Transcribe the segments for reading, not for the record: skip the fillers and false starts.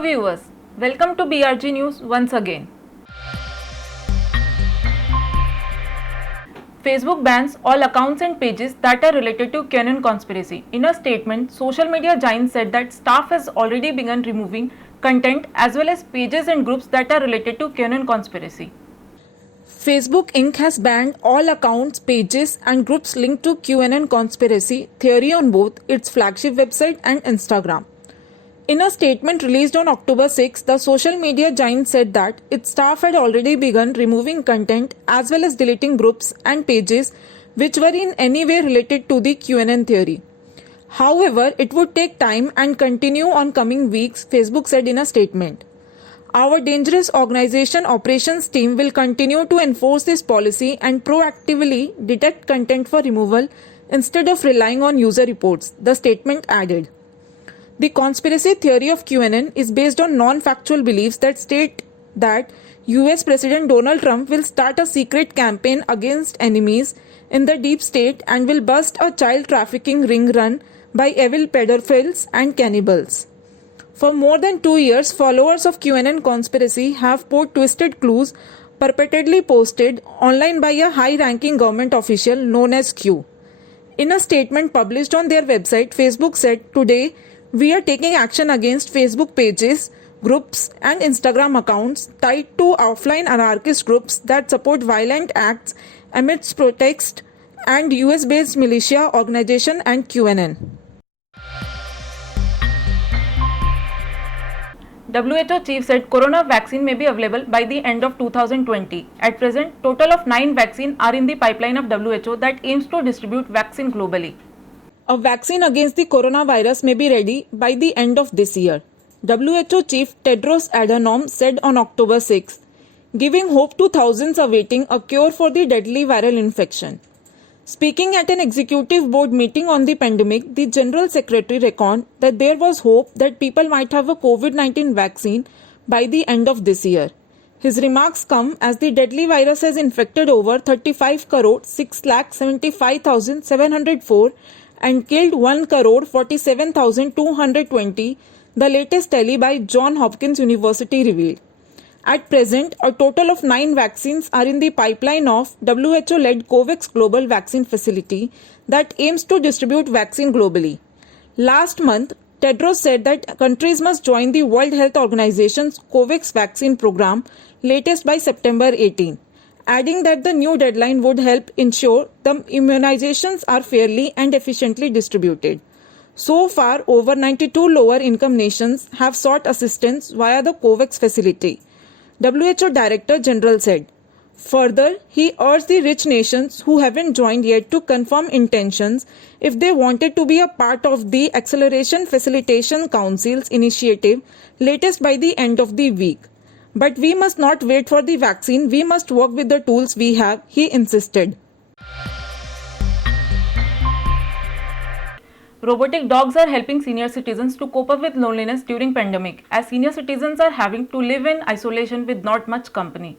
Hello viewers, welcome to BRG News once again. Facebook bans all accounts and pages that are related to QAnon conspiracy. In a statement, social media giant said that staff has already begun removing content as well as pages and groups that are related to QAnon conspiracy. Facebook Inc. has banned all accounts, pages and groups linked to QAnon conspiracy theory on both its flagship website and Instagram. In a statement released on October 6, the social media giant said that its staff had already begun removing content as well as deleting groups and pages which were in any way related to the QAnon theory. However, it would take time and continue on coming weeks, Facebook said in a statement. Our dangerous organization operations team will continue to enforce this policy and proactively detect content for removal instead of relying on user reports, the statement added. The conspiracy theory of QAnon is based on non-factual beliefs that state that US President Donald Trump will start a secret campaign against enemies in the deep state and will bust a child trafficking ring run by evil pedophiles and cannibals. For more than 2 years, followers of QAnon conspiracy have poured twisted clues perpetually posted online by a high-ranking government official known as Q. In a statement published on their website, Facebook said, "Today, we are taking action against Facebook pages, groups and Instagram accounts tied to offline anarchist groups that support violent acts amidst protest and US-based militia organization and QAnon." WHO chief said corona vaccine may be available by the end of 2020. At present, total of 9 vaccines are in the pipeline of WHO that aims to distribute vaccine globally. A vaccine against the coronavirus may be ready by the end of this year, WHO Chief Tedros Adhanom said on October 6, giving hope to thousands awaiting a cure for the deadly viral infection. Speaking at an executive board meeting on the pandemic, the General Secretary reckoned that there was hope that people might have a COVID-19 vaccine by the end of this year. His remarks come as the deadly virus has infected over 35 crore 6,75,704 and killed 1,47,220, the latest tally by Johns Hopkins University revealed. At present, a total of 9 vaccines are in the pipeline of WHO-led COVAX Global Vaccine Facility that aims to distribute vaccine globally. Last month, Tedros said that countries must join the World Health Organization's COVAX vaccine program latest by September 18. Adding that the new deadline would help ensure the immunizations are fairly and efficiently distributed. So far, over 92 lower-income nations have sought assistance via the COVAX facility, WHO Director General said. Further, he urged the rich nations who haven't joined yet to confirm intentions if they wanted to be a part of the Acceleration Facilitation Council's initiative latest by the end of the week. But we must not wait for the vaccine, we must work with the tools we have, he insisted. Robotic dogs are helping senior citizens to cope up with loneliness during pandemic, as senior citizens are having to live in isolation with not much company.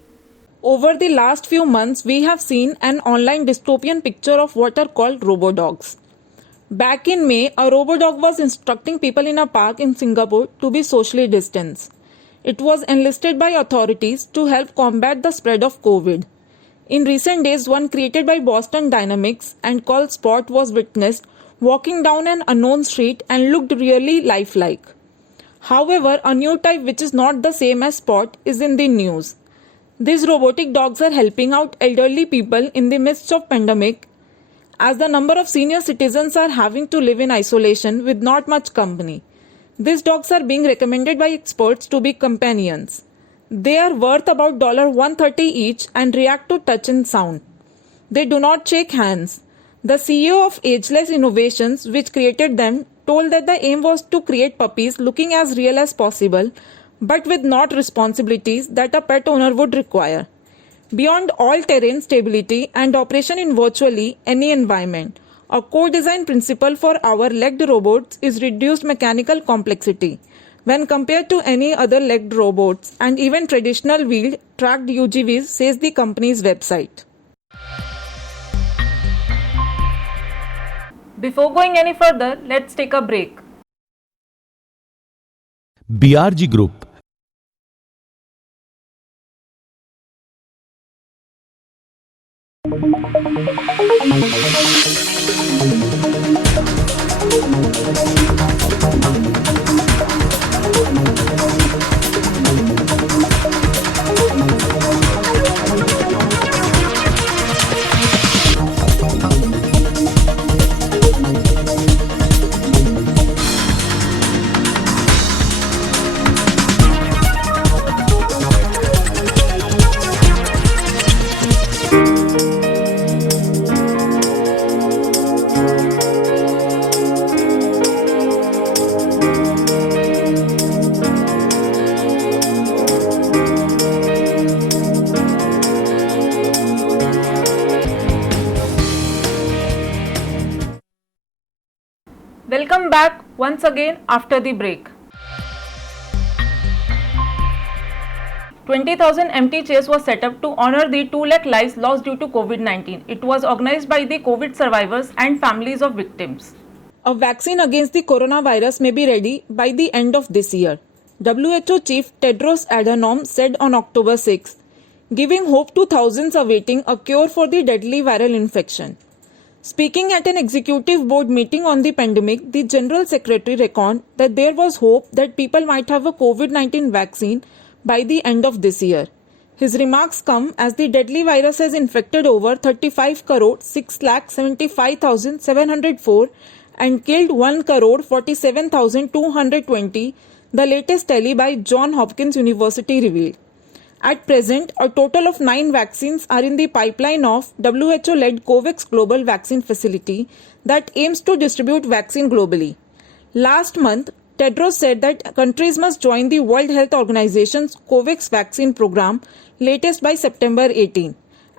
Over the last few months, we have seen an online dystopian picture of what are called robo-dogs. Back in May, a robo-dog was instructing people in a park in Singapore to be socially distanced. It was enlisted by authorities to help combat the spread of COVID. In recent days, one created by Boston Dynamics and called Spot was witnessed walking down an unknown street and looked really lifelike. However, a new type which is not the same as Spot is in the news. These robotic dogs are helping out elderly people in the midst of pandemic, as the number of senior citizens are having to live in isolation with not much company. These dogs are being recommended by experts to be companions. They are worth about $130 each and react to touch and sound. They do not shake hands. The CEO of Ageless Innovations, which created them, told that the aim was to create puppies looking as real as possible, but with not responsibilities that a pet owner would require. Beyond all-terrain stability and operation in virtually any environment, a core design principle for our legged robots is reduced mechanical complexity when compared to any other legged robots and even traditional wheeled tracked UGVs, says the company's website. Before going any further, let's take a break. BRG Group. Welcome back once again after the break. 20,000 empty chairs was set up to honor the 2 lakh lives lost due to COVID-19. It was organized by the COVID survivors and families of victims. A vaccine against the coronavirus may be ready by the end of this year. WHO Chief Tedros Adhanom said on October 6, giving hope to thousands awaiting a cure for the deadly viral infection. Speaking at an executive board meeting on the pandemic, the General Secretary reckoned that there was hope that people might have a COVID-19 vaccine by the end of this year. His remarks come as the deadly virus has infected over 35 crore 6,75,704 and killed 1 crore 47,220, the latest tally by Johns Hopkins University revealed. At present, a total of 9 vaccines are in the pipeline of WHO-led COVAX Global Vaccine Facility that aims to distribute vaccine globally. Last month, Tedros said that countries must join the World Health Organization's COVAX vaccine program latest by September 18,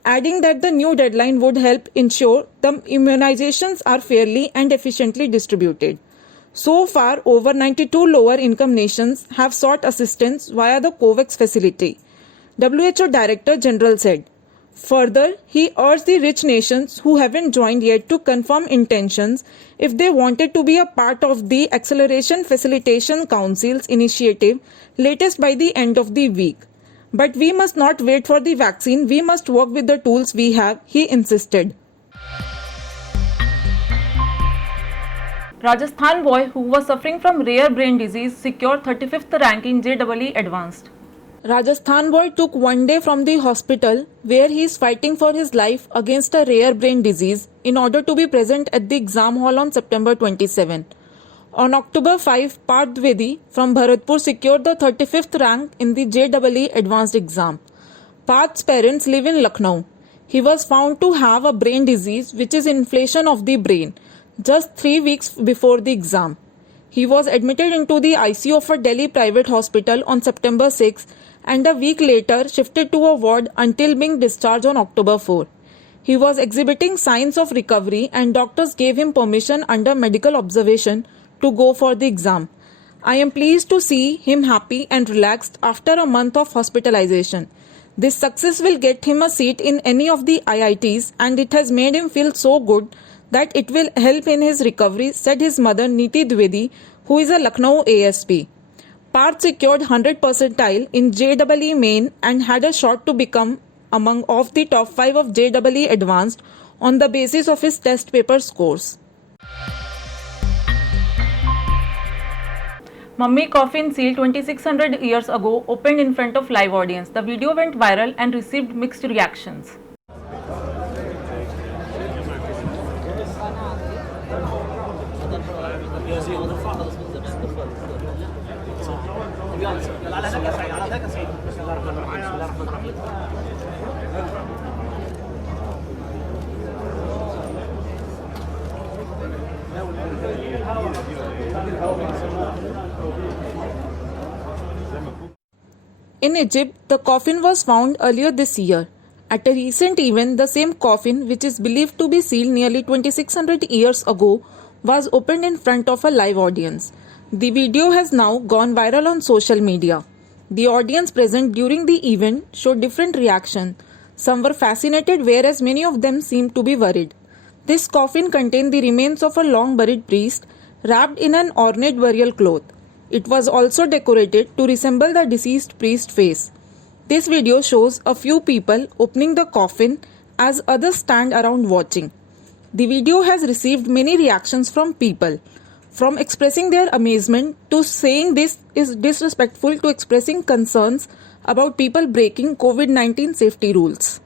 adding that the new deadline would help ensure the immunizations are fairly and efficiently distributed. So far, over 92 lower-income nations have sought assistance via the COVAX facility, WHO Director General said. Further, he urged the rich nations who haven't joined yet to confirm intentions if they wanted to be a part of the Acceleration Facilitation Council's initiative latest by the end of the week. But we must not wait for the vaccine, we must work with the tools we have, he insisted. Rajasthan boy who was suffering from rare brain disease secured 35th rank in JEE Advanced. Rajasthan boy took one day from the hospital where he is fighting for his life against a rare brain disease in order to be present at the exam hall on September 27. On October 5, Parth Dwivedi from Bharatpur secured the 35th rank in the JEE Advanced exam. Parth's parents live in Lucknow. He was found to have a brain disease which is inflammation of the brain just 3 weeks before the exam. He was admitted into the ICU of a Delhi private hospital on September 6 and a week later shifted to a ward until being discharged on October 4. He was exhibiting signs of recovery and doctors gave him permission under medical observation to go for the exam. I am pleased to see him happy and relaxed after a month of hospitalization. This success will get him a seat in any of the IITs and it has made him feel so good that it will help in his recovery, said his mother Neeti Dwivedi, who is a Lucknow ASP. Parth secured 100 percentile in JEE Main and had a shot to become among of the top 5 of JEE Advanced on the basis of his test paper scores. Mummy coffin sealed 2600 years ago opened in front of live audience. The video went viral and received mixed reactions. In Egypt, the coffin was found earlier this year. At a recent event, the same coffin, which is believed to be sealed nearly 2600 years ago, was opened in front of a live audience. The video has now gone viral on social media. The audience present during the event showed different reactions. Some were fascinated, whereas many of them seemed to be worried. This coffin contained the remains of a long buried priest wrapped in an ornate burial cloth. It was also decorated to resemble the deceased priest's face. This video shows a few people opening the coffin as others stand around watching. The video has received many reactions from people, from expressing their amazement to saying this is disrespectful to expressing concerns about people breaking COVID-19 safety rules.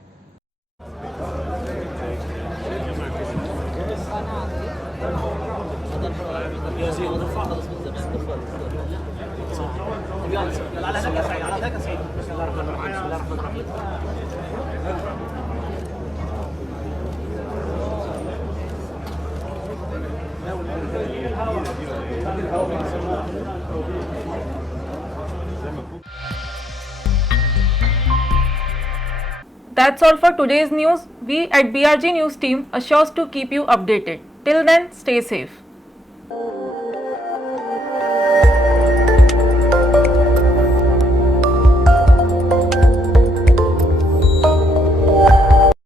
That's all for today's news. We at BRG News team assures to keep you updated. Till then, stay safe.